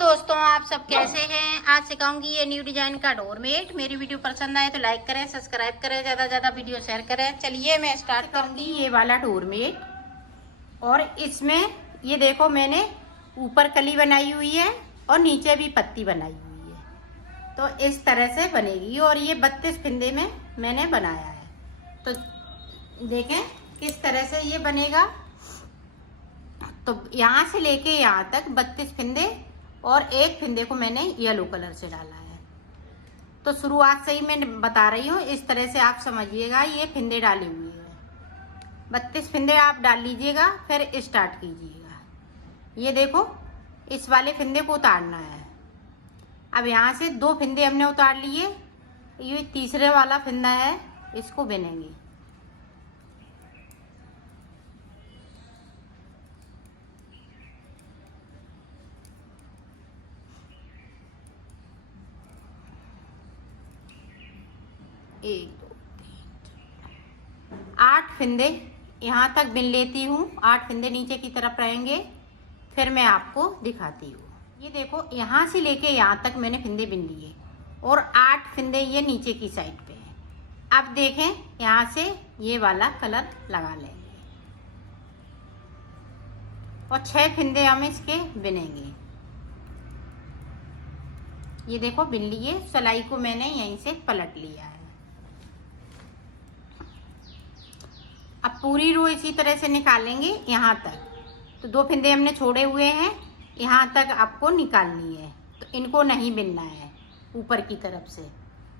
दोस्तों, आप सब कैसे हैं। आज सिखाऊंगी ये न्यू डिजाइन का डोरमेट। मेरी वीडियो पसंद आए तो लाइक करें, सब्सक्राइब करें, ज़्यादा ज़्यादा वीडियो शेयर करें। चलिए मैं स्टार्ट करूंगी ये वाला डोरमेट। और इसमें ये देखो, मैंने ऊपर कली बनाई हुई है और नीचे भी पत्ती बनाई हुई है। तो इस तरह से बनेगी और ये 32 फिंदे में मैंने बनाया है। तो देखें किस तरह से ये बनेगा। तो यहाँ से लेके यहाँ तक 32 फिंदे और एक फिंदे को मैंने येलो कलर से डाला है। तो शुरुआत से ही मैं बता रही हूँ, इस तरह से आप समझिएगा। ये फिंदे डाले हुए हैं, 32 फिंदे आप डाल लीजिएगा, फिर स्टार्ट कीजिएगा। ये देखो, इस वाले फिंदे को उतारना है। अब यहाँ से 2 फिंदे हमने उतार लिए, ये तीसरे वाला फिंदा है, इसको बिनेंगे। एक, 2, 3, 8 फिंदे यहाँ तक बिन लेती हूँ। 8 फिंदे नीचे की तरफ रहेंगे, फिर मैं आपको दिखाती हूँ। ये देखो, यहाँ से लेके यहाँ तक मैंने फिंदे बिन लिए और 8 फिंदे ये नीचे की साइड पे हैं। अब देखें, यहाँ से ये वाला कलर लगा लेंगे और 6 फिंदे हम इसके बिनेंगे। ये देखो बिन लिए, सिलाई को मैंने यहीं से पलट लिया है। अब पूरी रो इसी तरह से निकालेंगे यहाँ तक। तो 2 फिंदे हमने छोड़े हुए हैं, यहाँ तक आपको निकालनी है। तो इनको नहीं बिनना है ऊपर की तरफ से।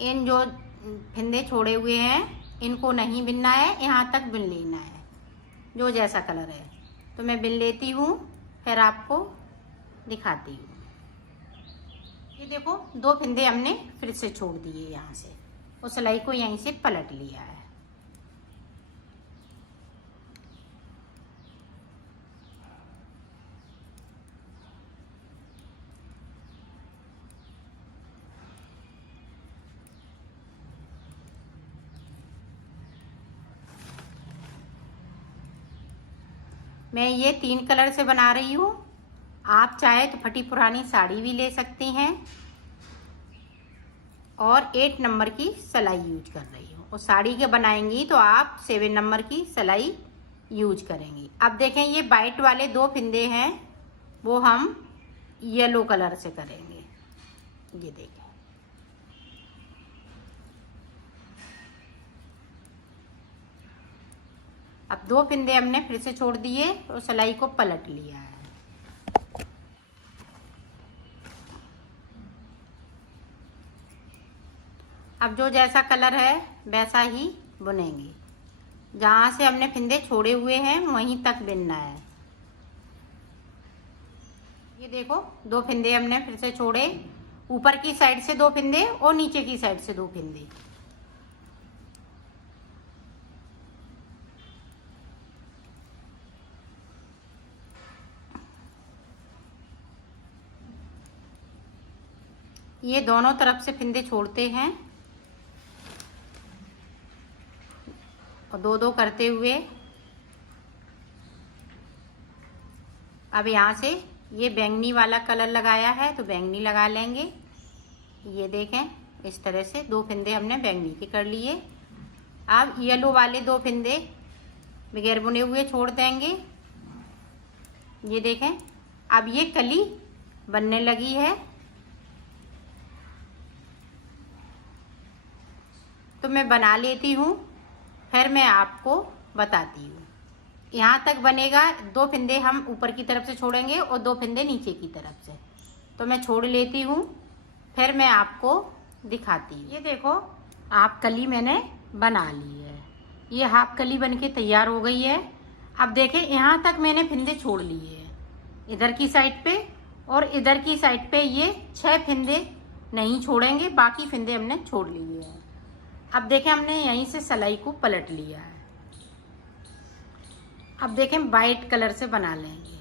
इन जो फिंदे छोड़े हुए हैं इनको नहीं बिनना है, यहाँ तक बिन लेना है जो जैसा कलर है। तो मैं बिन लेती हूँ, फिर आपको दिखाती हूँ। ये देखो, 2 फिंदे हमने फिर से छोड़ दिए यहाँ से और सिलाई को यहीं से पलट लिया है। मैं ये 3 कलर से बना रही हूँ। आप चाहे तो फटी पुरानी साड़ी भी ले सकती हैं और 8 नंबर की सिलाई यूज कर रही हूँ। और साड़ी के बनाएंगी तो आप 7 नंबर की सिलाई यूज करेंगी। अब देखें, ये वाइट वाले 2 फिंदे हैं, वो हम येलो कलर से करेंगे। ये देखें, अब 2 फिंदे हमने फिर से छोड़ दिए और सिलाई को पलट लिया है। अब जो जैसा कलर है वैसा ही बुनेंगे। जहाँ से हमने फिंदे छोड़े हुए हैं वहीं तक बिनना है। ये देखो, 2 फिंदे हमने फिर से छोड़े, ऊपर की साइड से 2 फिंदे और नीचे की साइड से 2 फिंदे। ये दोनों तरफ से फिंदे छोड़ते हैं और 2-2 करते हुए। अब यहाँ से ये बैंगनी वाला कलर लगाया है तो बैंगनी लगा लेंगे। ये देखें, इस तरह से 2 फिंदे हमने बैंगनी के कर लिए। अब येलो वाले 2 फिंदे बगैर बुने हुए छोड़ देंगे। ये देखें, अब ये कली बनने लगी है। तो मैं बना लेती हूँ, फिर मैं आपको बताती हूँ। यहाँ तक बनेगा। 2 फिंदे हम ऊपर की तरफ से छोड़ेंगे और 2 फिंदे नीचे की तरफ से। तो मैं छोड़ लेती हूँ, फिर मैं आपको दिखाती हूँ। ये देखो, हाफ कली मैंने बना ली है। ये हाफ कली बनके तैयार हो गई है। अब देखें, यहाँ तक मैंने फिंदे छोड़ लिए हैं, इधर की साइड पे और इधर की साइड पे ये 6 फिंदे नहीं छोड़ेंगे, बाकी फिंदे हमने छोड़ लिए हैं। अब देखें, हमने यहीं से सिलाई को पलट लिया है। अब देखें, वाइट कलर से बना लेंगे।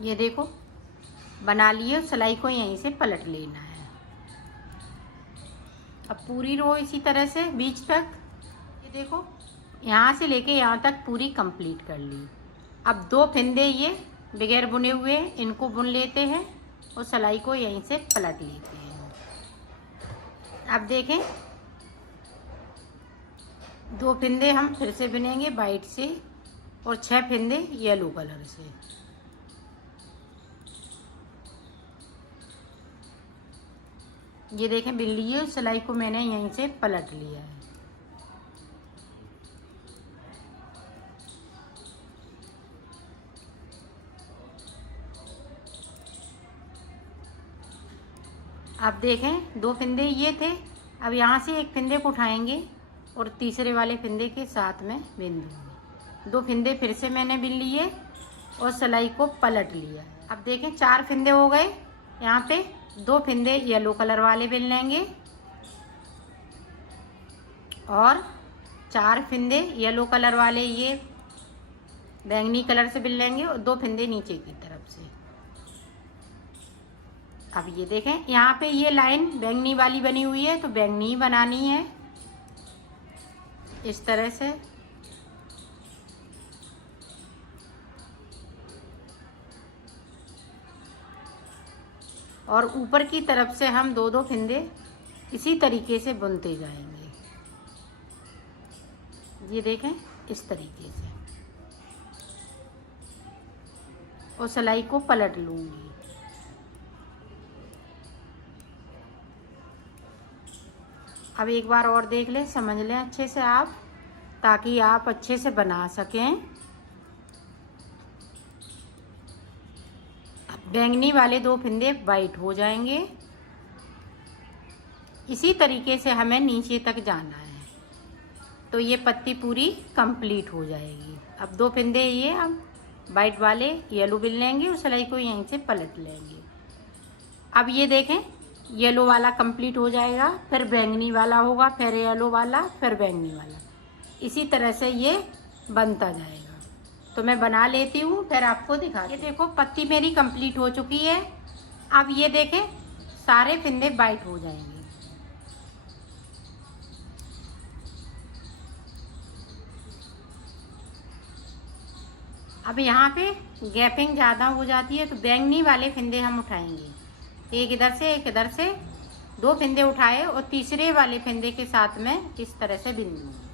ये देखो बना लिए, सिलाई को यहीं से पलट लेना है। अब पूरी रो इसी तरह से बीच तक, ये देखो यहाँ से लेके यहाँ तक पूरी कंप्लीट कर ली। अब 2 फंदे ये बगैर बुने हुए इनको बुन लेते हैं और सिलाई को यहीं से पलट लेते हैं। अब देखें 2 फंदे हम फिर से बुनेंगे वाइट से और 6 फंदे येलो कलर से। ये देखें बिन लिए, सिलाई को मैंने यहीं से पलट लिया है। अब देखें 2 फंदे ये थे, अब यहाँ से एक फंदे को उठाएंगे और तीसरे वाले फंदे के साथ में बिन दूँगी। 2 फंदे फिर से मैंने बिन लिए और सिलाई को पलट लिया। अब देखें 4 फंदे हो गए। यहाँ पे 2 फंदे येलो कलर वाले बिन लेंगे और 4 फंदे येलो कलर वाले ये बैंगनी कलर से बिन लेंगे और 2 फंदे नीचे की तरफ से। अब ये देखें यहाँ पे ये लाइन बैंगनी वाली बनी हुई है तो बैंगनी ही बनानी है इस तरह से। और ऊपर की तरफ से हम 2-2 फंदे इसी तरीके से बुनते जाएंगे। ये देखें इस तरीके से और सिलाई को पलट लूँगी। अब एक बार और देख लें, समझ लें अच्छे से आप, ताकि आप अच्छे से बना सकें। बैंगनी वाले 2 फंदे वाइट हो जाएंगे। इसी तरीके से हमें नीचे तक जाना है तो ये पत्ती पूरी कंप्लीट हो जाएगी। अब 2 फंदे ये हम वाइट वाले येलो बिन लेंगे और सिलाई को यहीं से पलट लेंगे। अब ये देखें येलो वाला कंप्लीट हो जाएगा, फिर बैंगनी वाला होगा, फिर येलो वाला, फिर बैंगनी वाला। इसी तरह से ये बनता जाएगा। तो मैं बना लेती हूँ फिर आपको दिखा। ये देखो पत्ती मेरी कंप्लीट हो चुकी है। अब ये देखें सारे फंदे वाइट हो जाएंगे। अब यहाँ पे गैपिंग ज़्यादा हो जाती है तो बैंगनी वाले फंदे हम उठाएंगे, एक इधर से एक इधर से। 2 फंदे उठाए और तीसरे वाले फंदे के साथ में इस तरह से बिन दूँगी।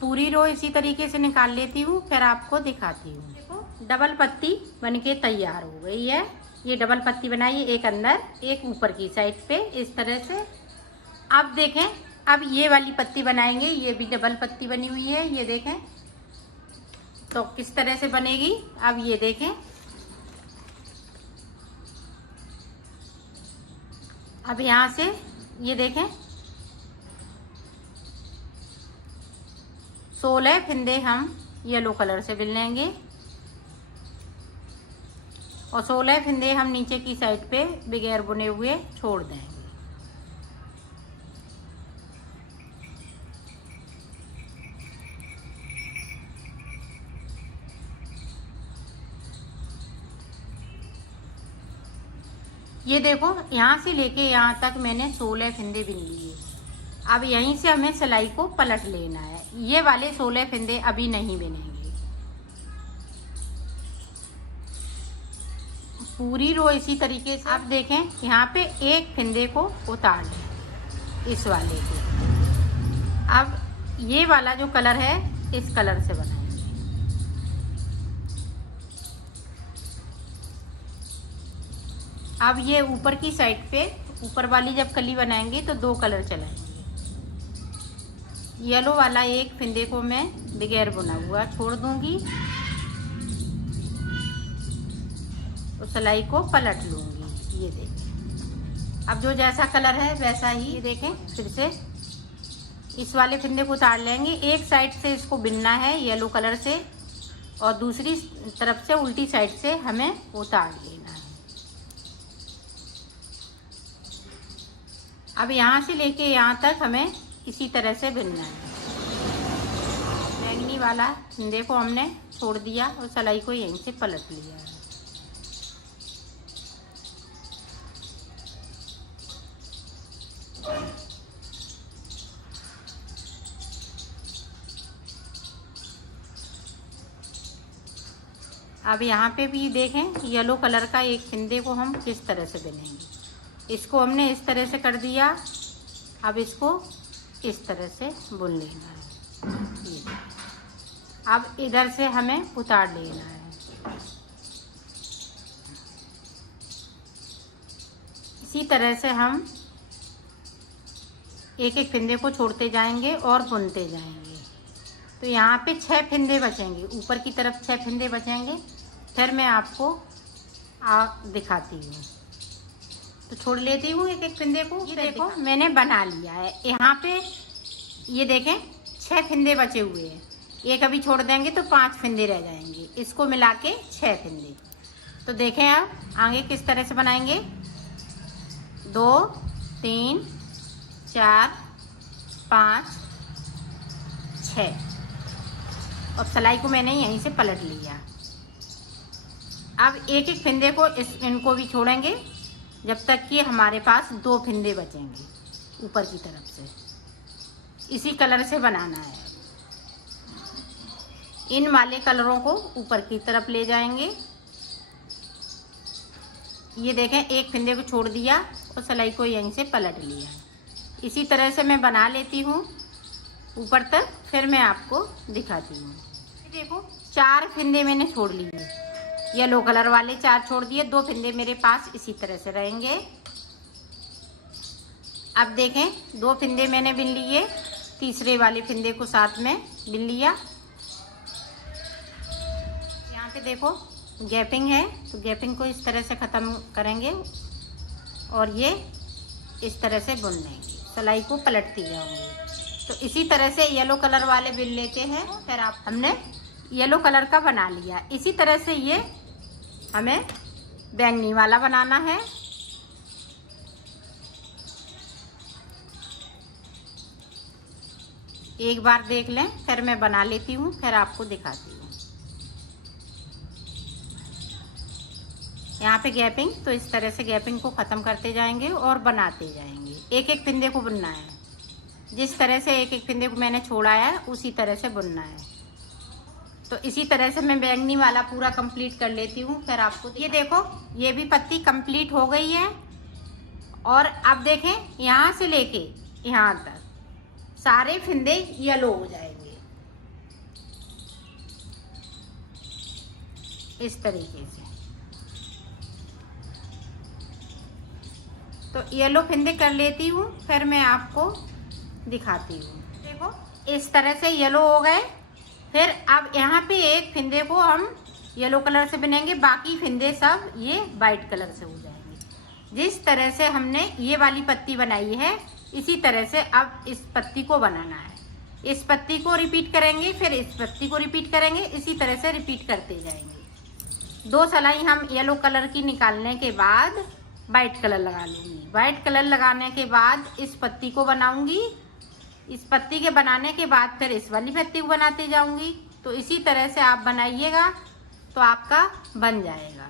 पूरी रो इसी तरीके से निकाल लेती हूँ फिर आपको दिखाती हूँ। देखो डबल पत्ती बनके तैयार हो गई है। ये डबल पत्ती बनाई, एक अंदर एक ऊपर की साइड पे इस तरह से। अब देखें अब ये वाली पत्ती बनाएंगे, ये भी डबल पत्ती बनी हुई है। ये देखें तो किस तरह से बनेगी। अब ये देखें, अब यहाँ से ये देखें 16 फंदे हम येलो कलर से बिन लेंगे और 16 फंदे हम नीचे की साइड पे बगैर बुने हुए छोड़ देंगे। ये देखो यहाँ से लेके यहाँ तक मैंने 16 फंदे बिन लिए। अब यहीं से हमें सिलाई को पलट लेना है। ये वाले 16 फंदे अभी नहीं बिनेंगे। पूरी रो इसी तरीके से। अब देखें यहाँ पे एक फंदे को उतार लें इस वाले को। अब ये वाला जो कलर है इस कलर से बनाएंगे। अब ये ऊपर की साइड पे ऊपर वाली जब कली बनाएंगे तो 2 कलर चलाएंगे। येलो वाला एक फंदे को मैं बगैर बुना हुआ छोड़ दूंगी तो सिलाई को पलट लूंगी। ये देखें अब जो जैसा कलर है वैसा ही। ये देखें फिर से इस वाले फंदे को उतार लेंगे। एक साइड से इसको बिनना है येलो कलर से और दूसरी तरफ से उल्टी साइड से हमें उतार लेना है। अब यहाँ से लेके यहाँ तक हमें इसी तरह से बुनना है। बैंगनी वाला फंदे को हमने छोड़ दिया और सिलाई को यहीं से पलट लिया है। अब यहाँ पे भी देखें येलो कलर का एक फंदे को हम किस तरह से बुनेंगे। इसको हमने इस तरह से कर दिया, अब इसको इस तरह से बुन लेना है। ये अब इधर से हमें उतार लेना है। इसी तरह से हम एक एक फंदे को छोड़ते जाएंगे और बुनते जाएंगे। तो यहाँ पे 6 फंदे बचेंगे, ऊपर की तरफ 6 फंदे बचेंगे। फिर मैं आपको दिखाती हूँ। तो छोड़ लेती हूँ एक एक फंदे को। ये देखो मैंने बना लिया है। यहाँ पे ये देखें 6 फंदे बचे हुए हैं। एक अभी छोड़ देंगे तो 5 फंदे रह जाएंगे, इसको मिला के 6 फंदे। तो देखें अब आगे किस तरह से बनाएंगे। 2 3 4 5 6 और सिलाई को मैंने यहीं से पलट लिया। अब एक एक फंदे को इनको भी छोड़ेंगे जब तक कि हमारे पास 2 फंदे बचेंगे ऊपर की तरफ से। इसी कलर से बनाना है। इन वाले कलरों को ऊपर की तरफ ले जाएंगे। ये देखें एक फंदे को छोड़ दिया और सिलाई को यहीं से पलट लिया। इसी तरह से मैं बना लेती हूँ ऊपर तक, फिर मैं आपको दिखाती हूँ। देखो 4 फंदे मैंने छोड़ लिए, येलो कलर वाले 4 छोड़ दिए, 2 फंदे मेरे पास इसी तरह से रहेंगे। अब देखें 2 फंदे मैंने बिन लिए, तीसरे वाले फंदे को साथ में बिन लिया। यहाँ पे देखो गैपिंग है, तो गैपिंग को इस तरह से ख़त्म करेंगे और ये इस तरह से बुन लेंगे। सिलाई को पलटती जाऊंगी। तो इसी तरह से येलो कलर वाले बिन लेते हैं। फिर हमने येलो कलर का बना लिया। इसी तरह से ये हमें बैंगनी वाला बनाना है। एक बार देख लें, फिर मैं बना लेती हूँ, फिर आपको दिखाती हूँ। यहाँ पे गैपिंग, तो इस तरह से गैपिंग को ख़त्म करते जाएंगे और बनाते जाएंगे। एक एक फंदे को बुनना है। जिस तरह से एक एक फंदे को मैंने छोड़ा है उसी तरह से बुनना है। तो इसी तरह से मैं बैंगनी वाला पूरा कंप्लीट कर लेती हूँ, फिर आपको। ये देखो ये भी पत्ती कंप्लीट हो गई है। और अब देखें यहाँ से लेके यहाँ तक सारे फंदे येलो हो जाएंगे इस तरीके से। तो येलो फंदे कर लेती हूँ, फिर मैं आपको दिखाती हूँ। देखो इस तरह से येलो हो गए। फिर अब यहाँ पे एक फंदे को हम येलो कलर से बुनेंगे, बाकी फंदे सब ये वाइट कलर से हो जाएंगे। जिस तरह से हमने ये वाली पत्ती बनाई है, इसी तरह से अब इस पत्ती को बनाना है। इस पत्ती को रिपीट करेंगे, फिर इस पत्ती को रिपीट करेंगे, इसी तरह से रिपीट करते जाएंगे। 2 सिलाई हम येलो कलर की निकालने के बाद वाइट कलर लगा लूँगी। वाइट कलर लगाने के बाद इस पत्ती को बनाऊँगी। इस पत्ती के बनाने के बाद फिर इस वाली पत्ती को बनाते जाऊँगी। तो इसी तरह से आप बनाइएगा तो आपका बन जाएगा।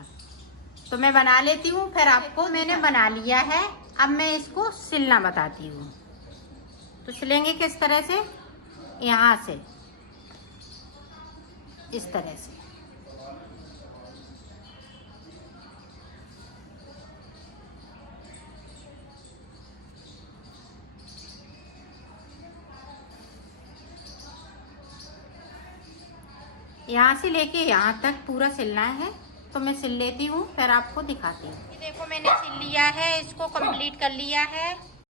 तो मैं बना लेती हूँ, फिर आपको। मैंने बना लिया है, अब मैं इसको सिलना बताती हूँ। तो सिलेंगे किस तरह से, यहाँ से इस तरह से। यहाँ से लेके यहाँ तक पूरा सिलना है। तो मैं सिल लेती हूँ, फिर आपको दिखाती हूँ। देखो मैंने सिल लिया है, इसको कंप्लीट कर लिया है।